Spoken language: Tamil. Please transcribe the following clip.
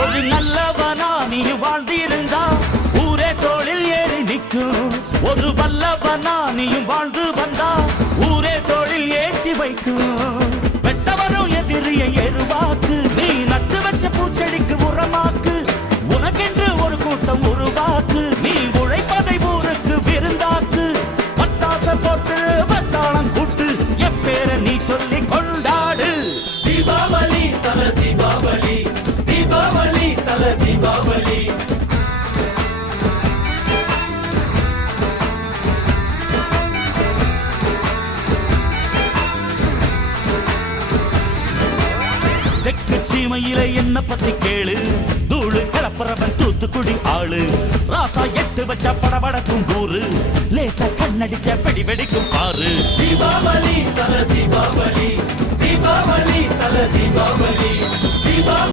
ஒரு நல்லவனா நீ வாழ்ந்திருந்தா ஊரே தோளில் ஏறி நிற்கும். ஒரு வல்லவனா நீயும் வாழ்ந்து வந்தா ஊரே தோளில் ஏற்றி வைக்கும். வெட்டவரும் எதிரியை எருவாக்கு, நீ நட்டு வச்ச பூச்செடிக்கு உரமாக்கு. உனக்கென்று ஒரு கூட்டம் உருவாக்கு, நீ உழைப்பதை ஊருக்கு விருந்தாக்கு. பட்டாச போட்டு பட்டாளம் கூட்டு, எப்பேர நீ சொல்லி கொண்டாடு. தீபாவளி தல தீபாவளி, தீபாவளி தல தீபாவளி. தெற்கு சீமையில என்ன பத்தி கேளு, தூளு கிளப்புறவன் தூத்துக்குடி ஆளு. ராசா எட்டு வச்ச படபடக்கும் கூறு, லேசா கண்ணடிச்ச வெடி வெடிக்கும் பாரு. தீபாவளி தல தீபாவளி, தீபாவளி தல தீபாவளி, தீபாவளி